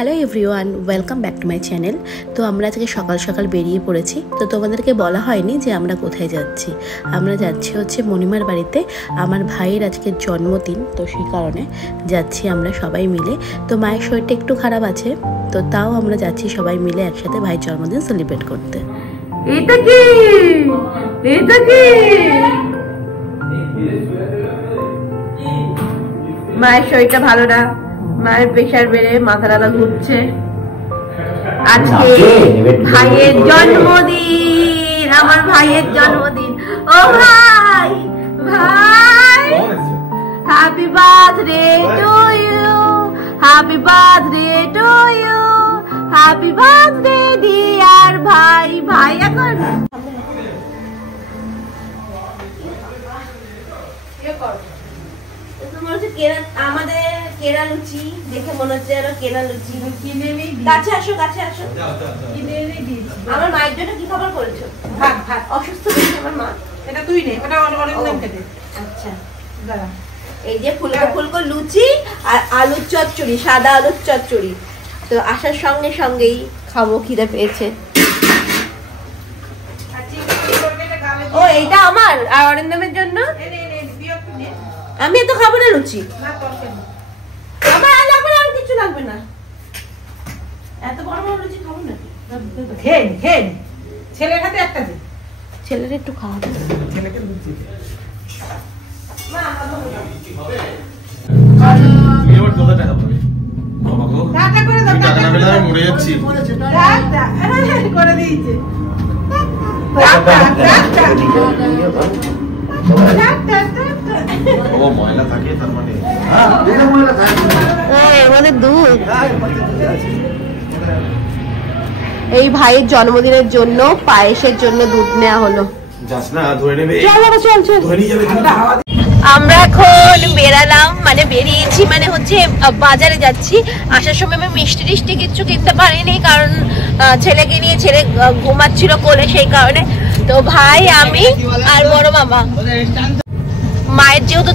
Hello everyone, welcome back to my channel. তো আমরা আজকে সকাল সকাল বেরিয়ে পড়েছি। তো তোমাদেরকে বলা হয়নি যে আমরা কোথায় যাচ্ছি। আমরা যাচ্ছি হচ্ছে মণিমার বাড়িতে। আমার ভাইয়ের আজকে জন্মদিন, তো সেই কারণে যাচ্ছি আমরা সবাই মিলে। তো মায়ের শরীরটা একটু খারাপ আছে, তো তাও আমরা যাচ্ছি সবাই মিলে একসাথে ভাইয়ের জন্মদিন সেলিব্রেট করতে। এটা কি মায়ের শরীরটা ভালো না, মায়ের প্রেশার বেড়ে মাথা টাথা ঘুরছে। আজকে ভাইয়ের জন্মদিন, আমার ভাইয়ের জন্মদিন। ও ভাই, happy birthday to you, happy birthday to you, happy birthday dear ভাই। ভাই এখন আমাদের কেরা লুচি দেখে মনে হচ্ছে আরো কেরা লুচি। কাছে আসো, কাছে আসো। আমার মায়ের জন্য কি খাবার করেছো? ভাত। ভাত অসুস্থ হয়েছে আমার মা। এটা তুই নে, এটা অনেক খেতে। আচ্ছা, এই যে ফুলকো ফুলকো লুচি আর আলুর চচ্চড়ি, সাদা আলুর চচ্চড়ি। তো আসার সঙ্গে সঙ্গেই খাবো, খিদে পেয়েছে। ও এইটা আমার আর অরিন্দমের জন্য। আমি এত খাবো না লুচি, আমার লাগবে না, আর কিছু লাগবে না। এত বড় বড় লুচি খাবো না। খেন ছেলের হাতে একটা দে, ছেলের একটু খাওয়াবো। ছেলেকে লুচি দে। মা তুমি আবার কত টাকা পাবে? বাবা গো, টাকা করে দাও। টাকা না পেলে আমি মরে যাচ্ছি। টাকা করে দিয়েছে। এই ভাইয়ের জন্মদিনের জন্য পায়েসের জন্য দুধ নেওয়া হলো। আমরা এখন বেরালাম, মানে বেরিয়েছি, মানে হচ্ছে বাজারে যাচ্ছি। আসার সময় আমি মিষ্টি টিষ্টি কিছু কিনতে পারিনি, কারণ ছেলেকে নিয়ে ছেলে ঘুমাচ্ছিল কোলে, সেই কারণে। তো ভাই, আমি আর বড় মামা। মায়ের যেহেতু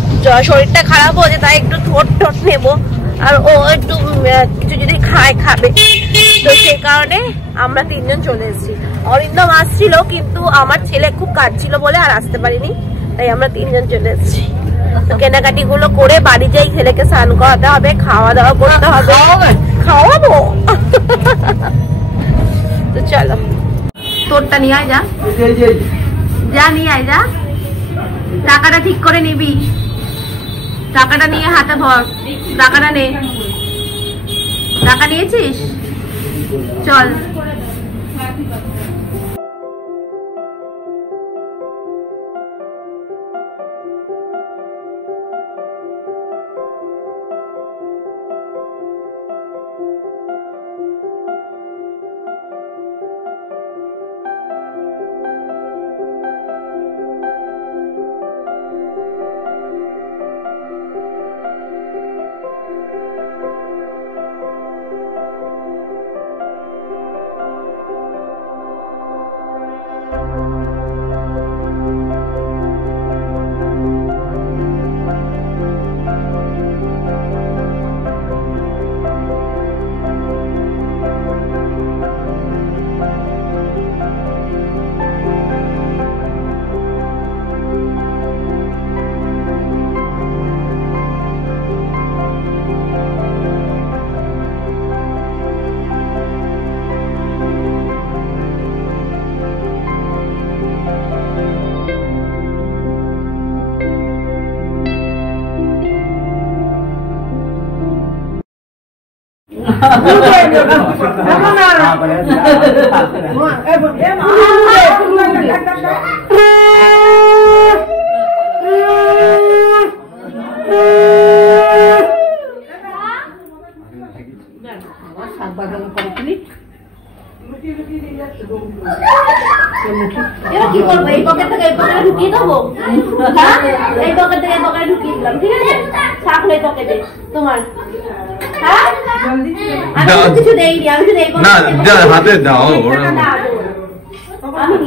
শরীরটা খারাপ হয়েছে, তাই একটু ঠোঁট নেবো, আর ও একটু কিছু যদি খাবে, তো সেই কারণে আমরা তিনজন চলে এসেছি। অরিন্দম আসছিল, কিন্তু আমার ছেলে খুব কাঁদছিল বলে আর আসতে পারিনি, তাই আমরা তিনজন চলে এসেছি। তো কেনাকাটি গুলো করে বাড়ি যাই, ছেলেকে স্নান করাতে হবে, খাওয়া দাওয়া করতে হবে, খাওয়াবো। তো চলো, তোরটা নিয়ে আয়, যা নিয়ে আয়, যা। টাকাটা ঠিক করে নিবি, টাকাটা নিয়ে হাতে ধর, টাকাটা নে। টাকা নিয়েছিস? চল। কি করবো? এই পকেট থেকে এই পকেটে ঢুকিয়ে দেবো। এই পকেট থেকে এই পকেটে ঢুকিয়ে দিলাম, ঠিক আছে? থাকলো এই পকেটে তোমার। কিছু দেয়নি, আমি শুধু এই পকেটে হাতে দাও। আমি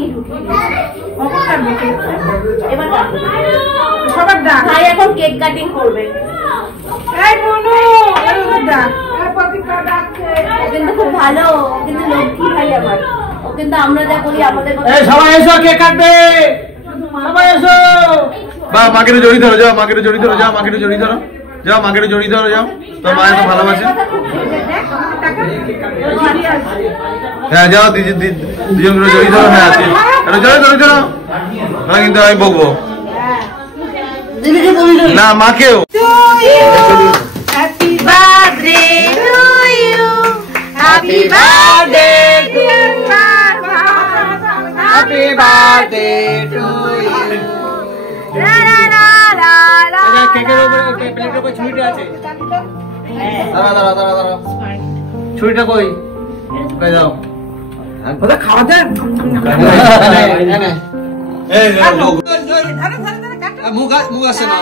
এবার ভাই এখন কেক কাটিং করবে। এই মনু, এই প্রতীক্ষা ডাকছে। কিন্তু খুব ভালো, ও কিন্তু লক্ষ্মী ভাই আমার, ও কিন্তু আমরা যা করি আমাদের সবাই এসো, কেক কাটবে, সবাই এসো। বা মাকে জড়িয়ে ধরো, যাও মাকে জড়িয়ে ধরো, যাও মাকে জড়িয়ে ধরো, যাও মাকে জড়িয়ে ধরো, যাও তোর মা এত ভালোবাসে। হ্যাঁ যাও দুজন করে জড়িয়ে ধরো। হ্যাঁ জড়িয়ে ধরো, কিন্তু আমি বকবো না মাকেও। Happy birthday to you, happy birthday to you, happy birthday to you. লা লা লা লা লা। কেকের উপরে প্লেটের উপরে ছুরিটা আছে। দাঁড়া ছুরিটা কই? কই দাও। ওটা খাওয়া যায়? মুখ আসে না।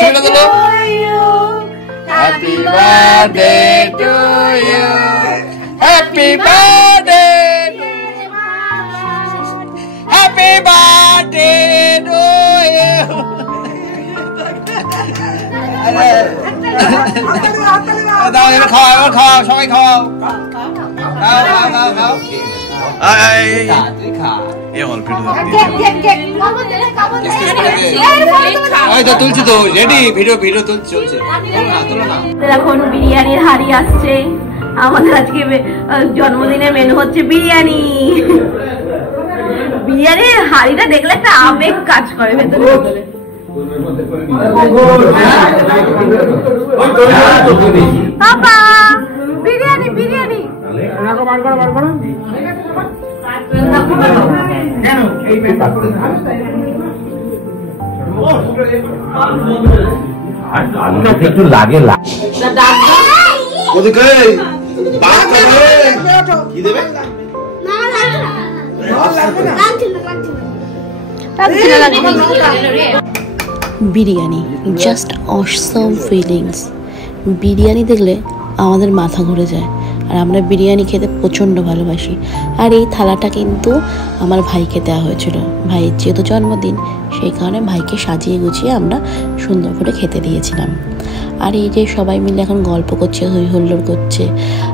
ছুরিটা দিল। Happy birthday to you, happy birthday, happy birthday to you. দাও এবার খাওয়াও, খাওয়াও সবাই খাওয়াও, খাও খাও খাও খাও। তুই খা, এ অল্প তুলছি তো, রেডি, ভিডিও চলছে। এখন বিরিয়ানির হাড়ি আসছে, আমাদের আজকে জন্মদিনের মেনু হচ্ছে বিরিয়ানি। বিরিয়ানির হাড়িটা দেখলে একটা আবেগ কাজ করে ভেতরে। বাবা বিরিয়ানি বিরিয়ানি একটু লাগে বিরিয়ানি জাস্ট অসম ফিলিংস। বিরিয়ানি দেখলে আমাদের মাথা ঘুরে যায়, আর আমরা বিরিয়ানি খেতে প্রচণ্ড ভালোবাসি। আর এই থালাটা কিন্তু আমার ভাইকে দেওয়া হয়েছিল, ভাইয়ের যেহেতু জন্মদিন সেই কারণে ভাইকে সাজিয়ে গুছিয়ে আমরা সুন্দর করে খেতে দিয়েছিলাম। আর এই যে সবাই মিলে এখন গল্প করছে, হই হুল্লোড় করছে।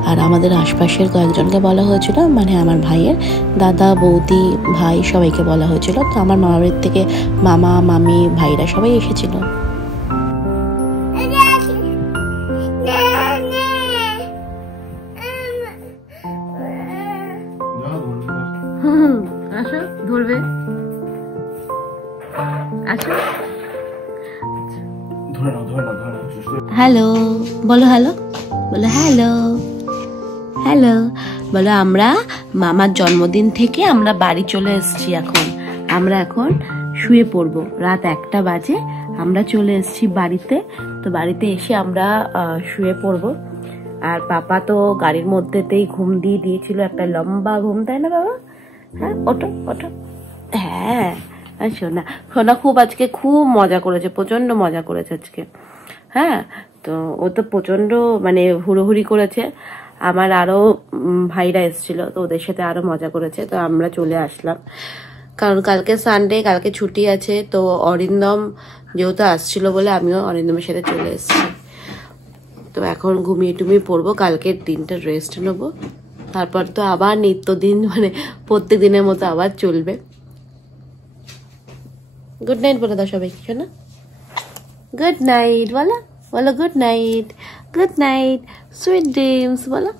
আর আমাদের আশপাশের কয়েকজনকে বলা হয়েছিল, মানে আমার ভাইয়ের দাদা বৌদি ভাই সবাইকে বলা হয়েছিল। তো আমার মামার থেকে মামা মামি ভাইরা সবাই এসেছিল। আসো ধরবে, আসো। হ্যালো বলো, হ্যালো বলো, হ্যালো হ্যালো বলো। আমরা মামার জন্মদিন থেকে আমরা বাড়ি চলে এসেছি। আমরা এখন শুয়ে পড়বো, রাত 1টা বাজে। আমরা চলে এসেছি বাড়িতে। তো বাড়িতে এসে আমরা শুয়ে পড়বো। আর পাপা তো গাড়ির মধ্যেতেই ঘুম দিয়ে দিয়েছিল, একটা লম্বা ঘুম, তাই না বাবা? হ্যাঁ ওঠো ওঠো। হ্যাঁ সোনা সোনা আজকে খুব মজা করেছে, প্রচন্ড মজা করেছে আজকে। হ্যাঁ তো ও তো প্রচন্ড মানে হুড়োহুড়ি করেছে। আমার আরো ভাইরা এসেছিল, তো ওদের সাথে আরো মজা করেছে। তো আমরা চলে আসলাম, কারণ কালকে সানডে, কালকে ছুটি আছে। তো অরিন্দম যেহেতু আসছিল বলে আমিও অরিন্দমের সাথে চলে এসেছি। তো এখন ঘুমিয়ে টুমিয়ে পড়বো, কালকের দিনটা রেস্ট নেবো। তারপর তো আবার নিত্যদিন মানে প্রত্যেক দিনের মতো আবার চলবে। গুড নাইট বলে দাও সবাই, কিছু না? গুড নাইট বলো, বলো good night, good night, sweet dreams বলো।